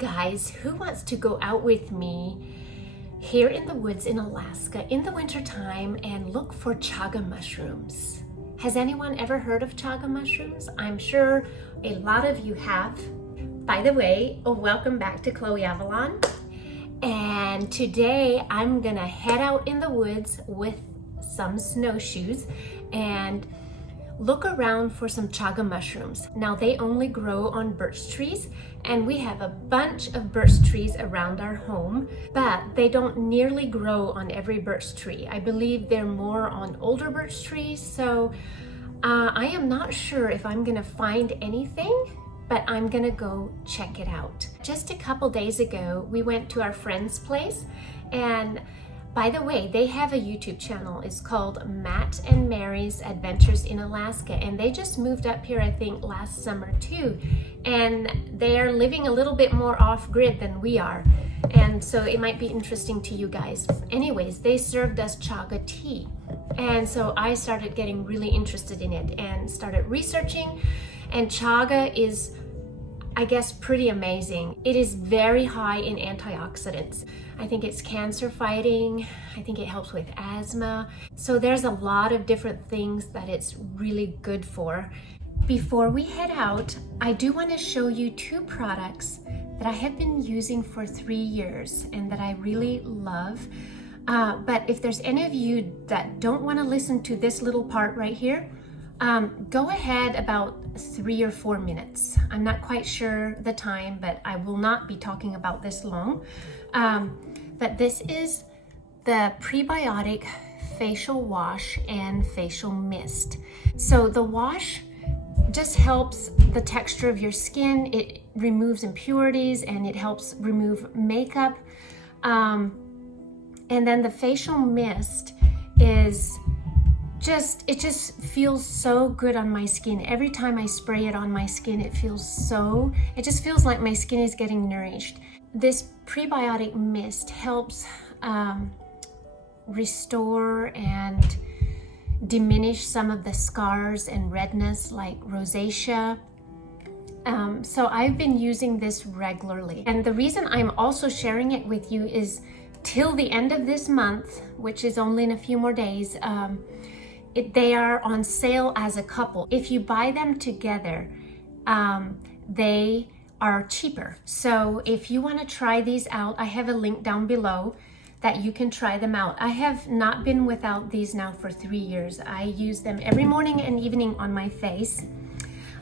guys, who wants to go out with me here in the woods in Alaska in the wintertime and look for chaga mushrooms? Has anyone ever heard of chaga mushrooms? I'm sure a lot of you have. By the way, welcome back to Chloe Avalon. And today I'm gonna head out in the woods with some snowshoes and look around for some chaga mushrooms. Now they only grow on birch trees, and we have a bunch of birch trees around our home, but they don't nearly grow on every birch tree. I believe they're more on older birch trees, so I am not sure if I'm gonna find anything, but I'm gonna go check it out. Just a couple days ago, we went to our friend's place, and by the way, they have a YouTube channel. It's called Matt and Mary's Adventures in Alaska, and they just moved up here, I think, last summer too. And they are living a little bit more off-grid than we are, and so it might be interesting to you guys. Anyways, they served us chaga tea, and so I started getting really interested in it and started researching. And chaga is, I guess, pretty amazing. It is very high in antioxidants. I think it's cancer fighting. I think it helps with asthma. So there's a lot of different things that it's really good for. Before we head out, I do want to show you two products that I have been using for 3 years and that I really love. But if there's any of you that don't want to listen to this little part right here, go ahead about 3 or 4 minutes. I'm not quite sure the time, but I will not be talking about this long. But this is the Prebiotic Facial Wash and Facial Mist. So the wash just helps the texture of your skin. It removes impurities and it helps remove makeup. And then the facial mist is it just feels so good on my skin. Every time I spray it on my skin, it just feels like my skin is getting nourished. This prebiotic mist helps restore and diminish some of the scars and redness like rosacea. So I've been using this regularly. And the reason I'm also sharing it with you is till the end of this month, which is only in a few more days, they are on sale as a couple. If you buy them together, they are cheaper. So if you want to try these out, I have a link down below that you can try them out. I have not been without these now for 3 years. I use them every morning and evening on my face.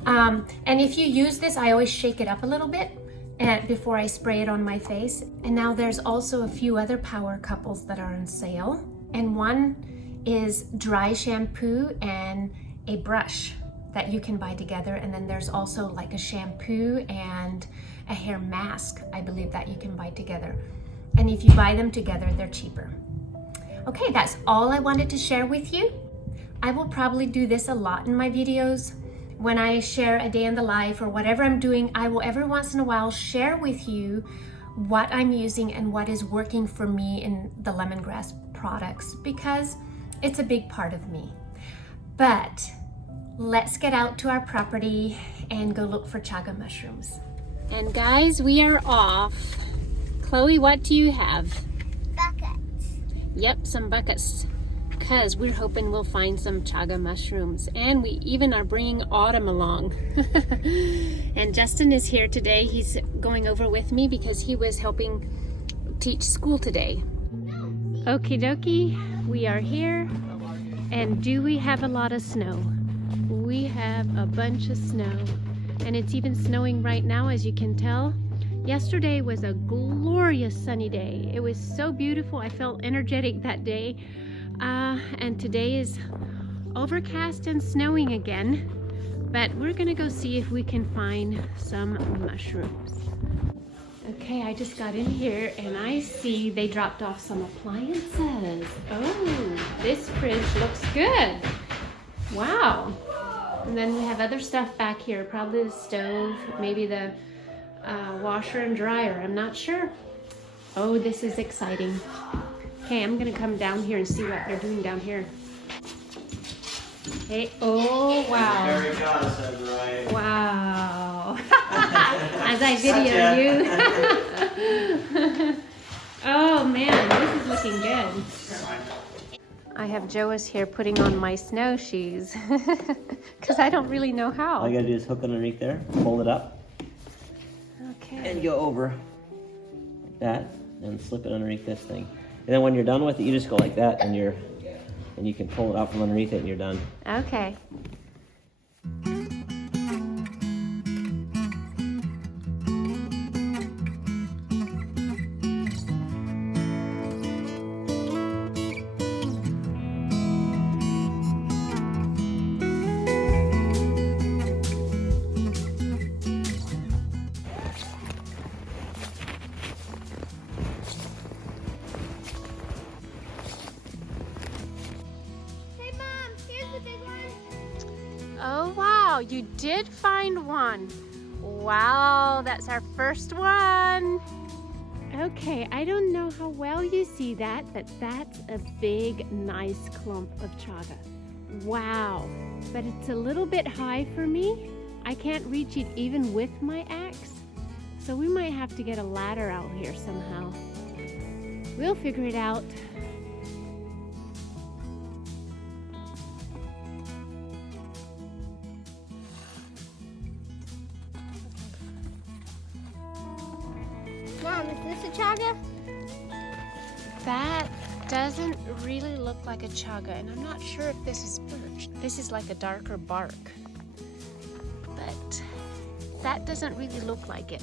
And if you use this, I always shake it up a little bit before I spray it on my face. And now there's also a few other power couples that are on sale. And one is dry shampoo and a brush that you can buy together, and then there's also like a shampoo and a hair mask, I believe, that you can buy together. And if you buy them together, they're cheaper. Okay, that's all I wanted to share with you. I will probably do this a lot in my videos. When I share a day in the life or whatever I'm doing, I will every once in a while share with you what I'm using and what is working for me in the lemongrass products, because it's a big part of me. But let's get out to our property and go look for chaga mushrooms. And guys, we are off. Chloe, what do you have? Buckets. Yep, some buckets, because we're hoping we'll find some chaga mushrooms. And we even are bringing Autumn along. And Justin is here today. He's going over with me because he was helping teach school today. Okie dokie. We are here, and do we have a lot of snow? We have a bunch of snow, and it's even snowing right now, as you can tell. Yesterday was a glorious sunny day. It was so beautiful. I felt energetic that day. And today is overcast and snowing again, but we're gonna go see if we can find some mushrooms. Okay, I just got in here and I see they dropped off some appliances. Oh, this fridge looks good. Wow. And then we have other stuff back here, probably the stove, maybe the washer and dryer, I'm not sure. Oh, this is exciting. Okay, I'm gonna come down here and see what they're doing down here. Hey, oh wow. Very right. Wow. as I video you. Oh man, this is looking good. I have Joas here putting on my snowshoes because I don't really know how. All you gotta do is hook underneath there, fold it up, Okay. and go over like that, and slip it underneath this thing. And then when you're done with it, you just go like that, and you can pull it out from underneath it, and you're done. Okay. Oh wow, you did find one. Wow, that's our first one. Okay, I don't know how well you see that, but that's a big, nice clump of chaga. Wow, but it's a little bit high for me. I can't reach it even with my axe, so we might have to get a ladder out here somehow. We'll figure it out. Mom, is this a chaga? That doesn't really look like a chaga, and I'm not sure if this is birch. This is like a darker bark, but that doesn't really look like it.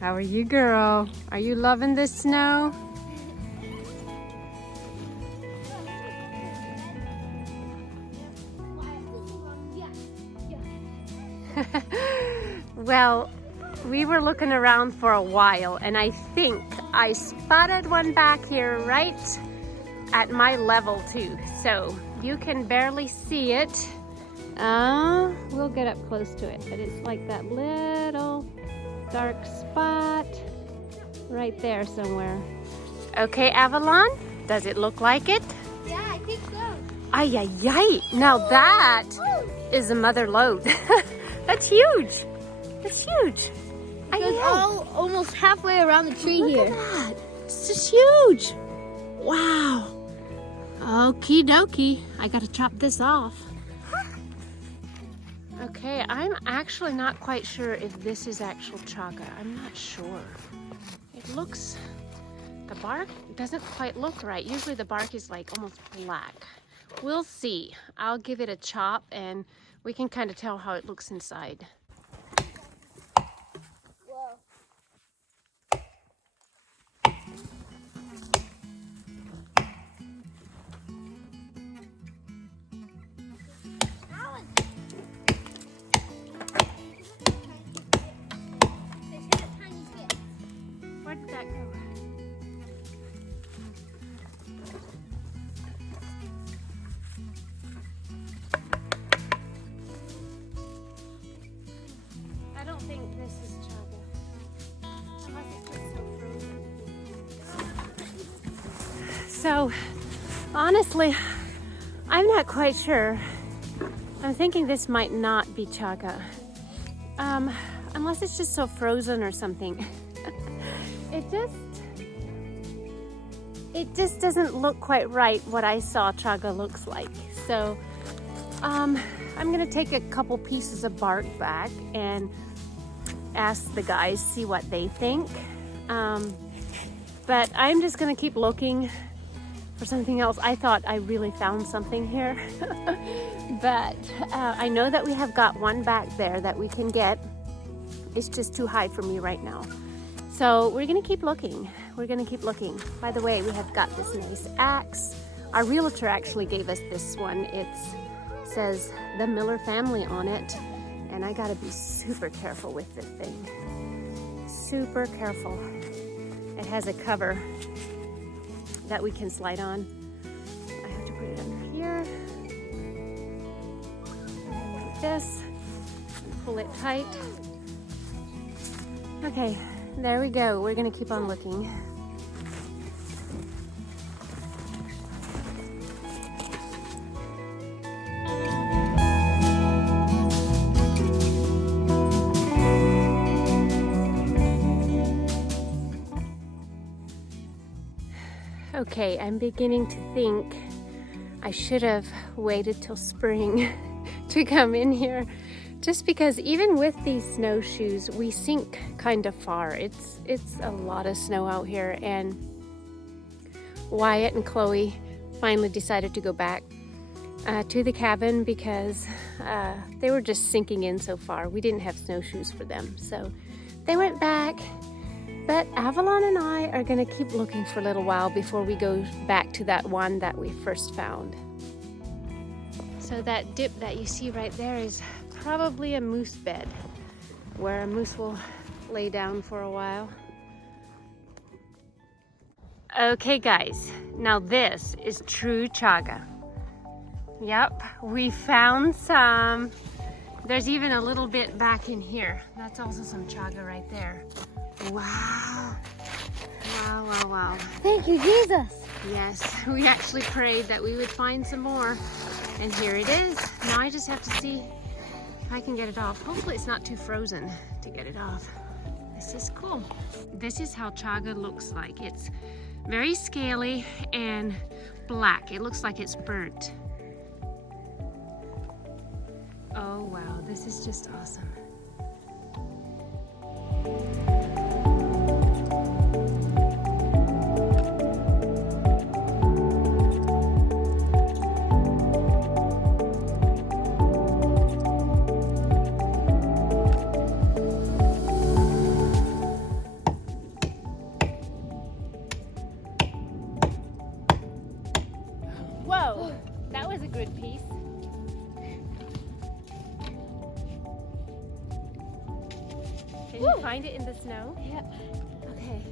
How are you, girl? Are you loving this snow? Well, we were looking around for a while, and I think I spotted one back here right at my level too. So you can barely see it. We'll get up close to it, but it's like that little dark spot right there somewhere. Okay, Avalon, does it look like it? Yeah, I think so. Ay, ay, ay. Now that is a mother load. That's huge. That's huge. It goes all almost halfway around the tree here. Look at that. It's just huge. Wow. Okie dokie. I gotta chop this off. Okay, I'm actually not quite sure if this is actual chaga. I'm not sure. It looks, the bark doesn't quite look right. Usually the bark is like almost black. We'll see. I'll give it a chop and we can kind of tell how it looks inside. Whoa. Where did that go? I don't think this is chaga. Unless it's just so frozen. So, honestly, I'm not quite sure. I'm thinking this might not be chaga. Unless it's just so frozen or something. It just doesn't look quite right what I saw chaga looks like. So I'm gonna take a couple pieces of bark back and ask the guys, see what they think. But I'm just gonna keep looking for something else. I thought I really found something here. But I know that we have got one back there that we can get. It's just too high for me right now. So we're gonna keep looking. We're gonna keep looking. By the way, we have got this nice axe. Our realtor actually gave us this one. It says the Miller family on it. And I gotta be super careful with this thing. Super careful. It has a cover that we can slide on. I have to put it under here. Like this. Pull it tight. Okay, there we go. We're gonna keep on looking. Okay, I'm beginning to think I should have waited till spring to come in here, just because even with these snowshoes, we sink kind of far. It's a lot of snow out here, and Wyatt and Chloe finally decided to go back to the cabin because they were just sinking in so far. We didn't have snowshoes for them, so they went back. But Avalon and I are gonna keep looking for a little while before we go back to that one that we first found. So that dip that you see right there is probably a moose bed where a moose will lay down for a while. Okay guys, now this is true chaga. Yep, we found some. There's even a little bit back in here. That's also some chaga right there. Wow. Wow, wow, wow. Thank you, Jesus. Yes, we actually prayed that we would find some more. And here it is. Now I just have to see if I can get it off. Hopefully it's not too frozen to get it off. This is cool. This is how chaga looks like. It's very scaly and black. It looks like it's burnt. Oh wow, this is just awesome. Whoa, that was a good piece. Can you find it in the snow? Yep. Okay.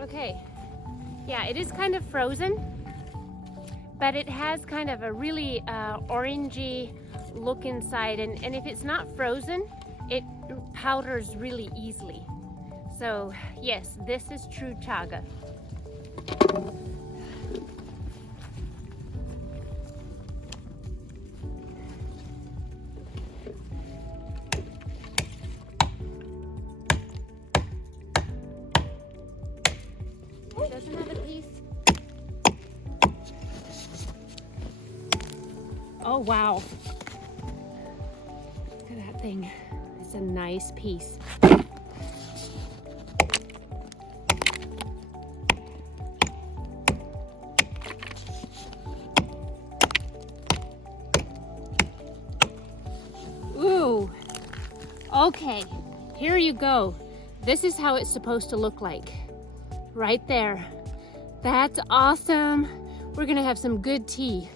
Okay. Yeah, it is kind of frozen, but it has kind of a really orangey look inside. And if it's not frozen, it powders really easily. So yes, this is true chaga. There's another piece. Oh wow. Look at that thing. It's a nice piece. Ooh. Okay, here you go. This is how it's supposed to look like. Right there. That's awesome. We're gonna have some good tea.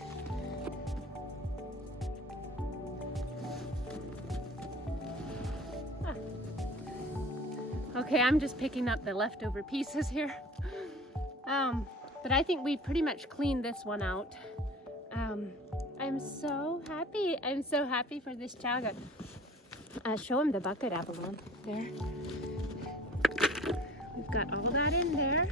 Okay, I'm just picking up the leftover pieces here. But I think we pretty much cleaned this one out. I'm so happy. I'm so happy for this chaga. Show him the bucket, Avalon. There. We've got all that in there.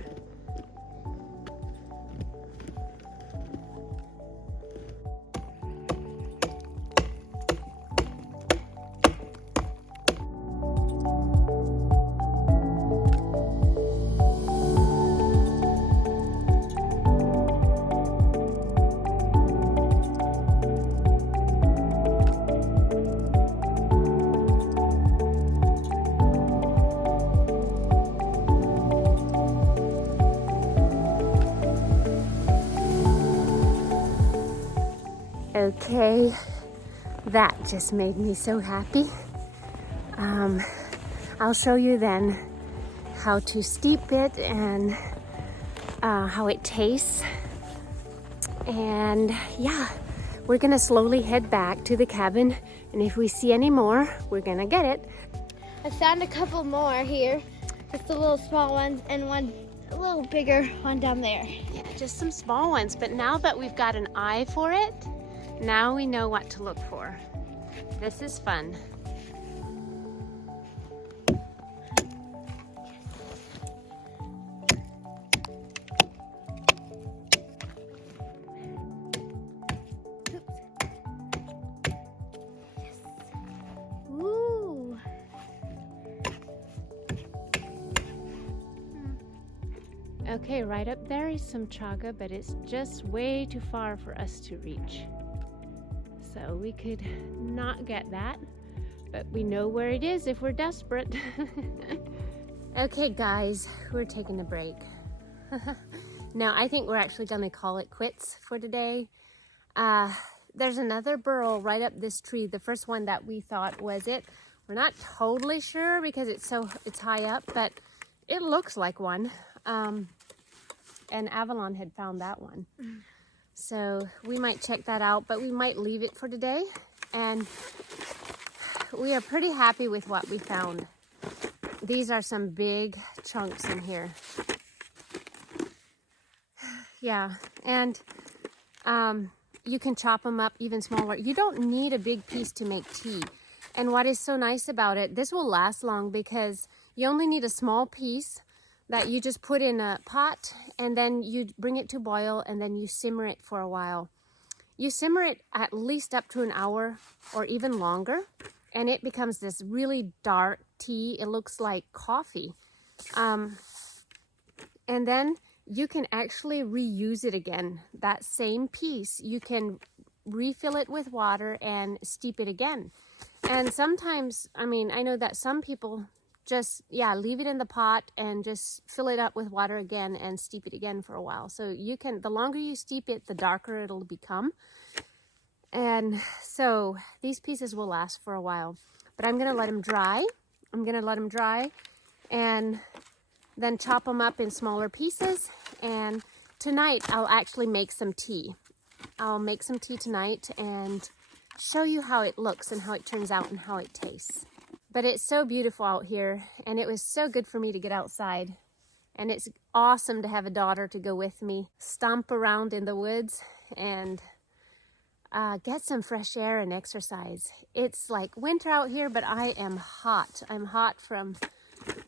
Okay, that just made me so happy. I'll show you then how to steep it and how it tastes. And yeah, we're gonna slowly head back to the cabin, and if we see any more, we're gonna get it. I found a couple more here. Just a little small ones and one a little bigger one down there. Yeah, just some small ones, but now that we've got an eye for it, now we know what to look for. This is fun. Ooh. Okay, right up there is some chaga, but it's just way too far for us to reach. So we could not get that, but we know where it is if we're desperate. Okay guys, we're taking a break. Now I think we're actually gonna call it quits for today. There's another burrow right up this tree, the first one that we thought was it. We're not totally sure because it's high up, but it looks like one. And Avalon had found that one. So we might check that out, but we might leave it for today. And we are pretty happy with what we found. These are some big chunks in here. Yeah, and you can chop them up even smaller. You don't need a big piece to make tea. And what is so nice about it, this will last long because you only need a small piece that you just put in a pot, and then you bring it to boil, and then you simmer it for a while. You simmer it at least up to an hour or even longer, and it becomes this really dark tea. It looks like coffee. And then you can actually reuse it again. That same piece, you can refill it with water and steep it again. And sometimes, I mean, I know that some people just, leave it in the pot and just fill it up with water again and steep it again for a while. So you can, the longer you steep it, the darker it'll become. And so these pieces will last for a while, but I'm gonna let them dry. I'm gonna let them dry and then chop them up in smaller pieces. And tonight I'll actually make some tea. I'll make some tea tonight and show you how it looks and how it turns out and how it tastes. But it's so beautiful out here, and it was so good for me to get outside. And it's awesome to have a daughter to go with me, stomp around in the woods and get some fresh air and exercise. It's like winter out here, but I am hot. I'm hot from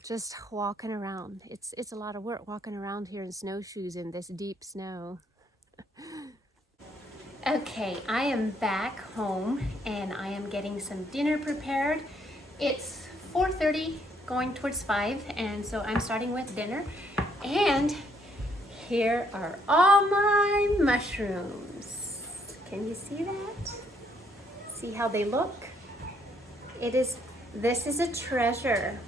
just walking around. It's a lot of work walking around here in snowshoes in this deep snow. Okay, I am back home and I am getting some dinner prepared. It's 4:30 going towards 5, and so I'm starting with dinner. And here are all my mushrooms. Can you see that? See how they look? This is a treasure.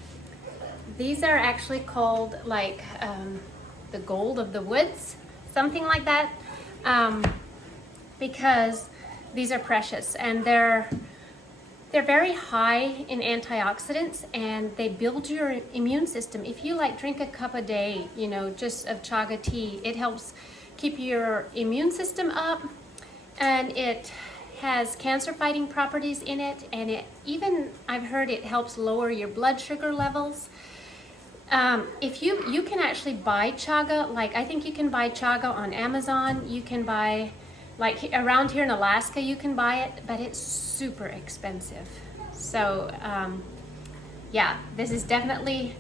These are actually called like the gold of the woods, something like that, because these are precious and they're very high in antioxidants, and they build your immune system. If you like drink a cup a day, you know, just of chaga tea, it helps keep your immune system up, and it has cancer fighting properties in it, and it even, I've heard it helps lower your blood sugar levels. If you can actually buy chaga, like I think you can buy chaga on Amazon. You can buy, like around here in Alaska, you can buy it, but it's super expensive. So yeah, this is definitely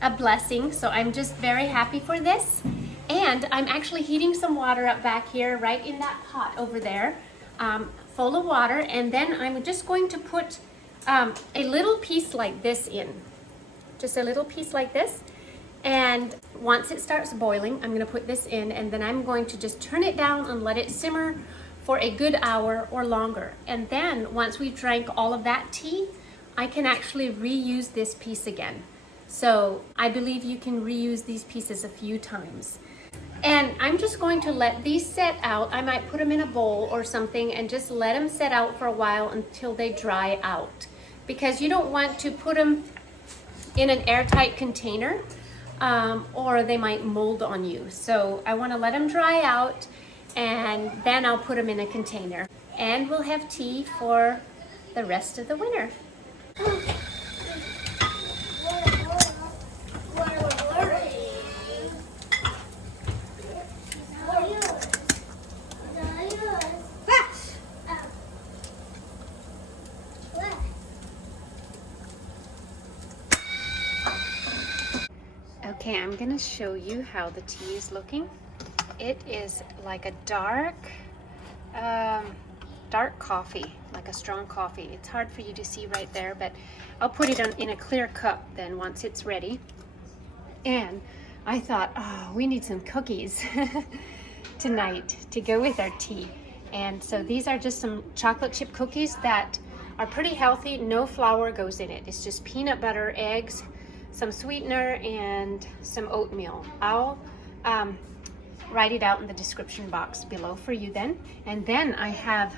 a blessing. So I'm just very happy for this. And I'm actually heating some water up back here, right in that pot over there, full of water. And then I'm just going to put a little piece like this in, just a little piece like this. And once it starts boiling, I'm gonna put this in, and then I'm going to just turn it down and let it simmer for a good hour or longer. And then once we've drank all of that tea, I can actually reuse this piece again. So I believe you can reuse these pieces a few times. And I'm just going to let these set out. I might put them in a bowl or something and just let them set out for a while until they dry out. Because you don't want to put them in an airtight container or they might mold on you. So I want to let them dry out and then I'll put them in a container. And we'll have tea for the rest of the winter. Okay, I'm gonna show you how the tea is looking. It is like a dark coffee, like a strong coffee. It's hard for you to see right there, but I'll put it in a clear cup then once it's ready. And I thought, oh, we need some cookies tonight to go with our tea. And so these are just some chocolate chip cookies that are pretty healthy. No flour goes in it. It's just peanut butter, eggs, some sweetener, and some oatmeal. I'll write it out in the description box below for you then. And then I have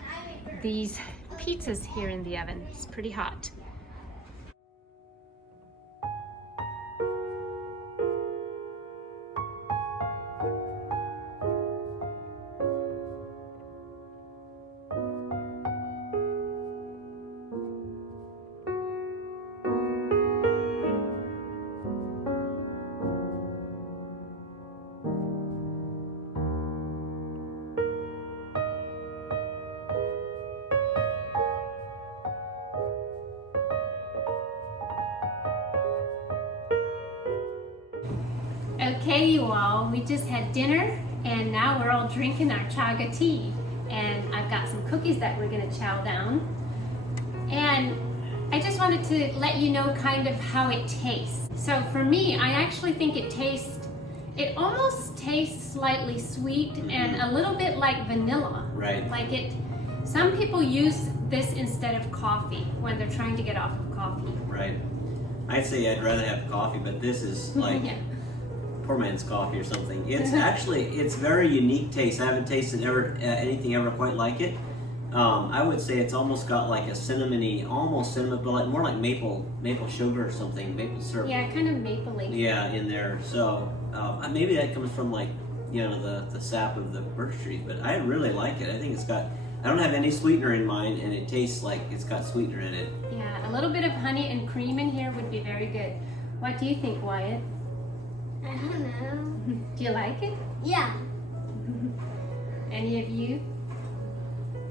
these pizzas here in the oven. It's pretty hot. Okay, you all, we just had dinner and now we're all drinking our chaga tea. And I've got some cookies that we're gonna chow down. And I just wanted to let you know kind of how it tastes. So for me, I actually think it almost tastes slightly sweet and a little bit like vanilla. Right. Like some people use this instead of coffee when they're trying to get off of coffee. Right. I'd say I'd rather have coffee, but this is like yeah. Poor man's coffee or something. It's actually, it's very unique taste. I haven't tasted anything ever quite like it. I would say it's almost got like a cinnamony, almost cinnamon, but more like maple sugar or something, maple syrup. Yeah, kind of mapley. Yeah, in there. So maybe that comes from like, you know, the sap of the birch trees, but I really like it. I think I don't have any sweetener in mine, and it tastes like it's got sweetener in it. Yeah, a little bit of honey and cream in here would be very good. What do you think, Wyatt? I don't know. Do you like it? Yeah. Any of you?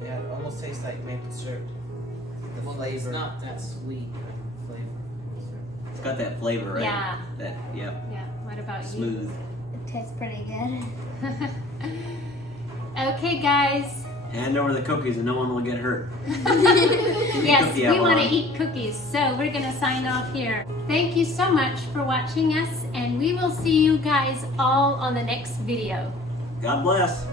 Yeah, it almost tastes like maple syrup. The flavor. It's not that sweet flavor. It's got that flavor, right? Yeah. Yeah. Yeah, what about Smooth. It tastes pretty good. you? Okay, guys. Hand over the cookies and no one will get hurt. Yes, Cookie we want to Avalon. eat cookies, so we're going to sign off here. Thank you so much for watching us, and we will see you guys all on the next video. God bless.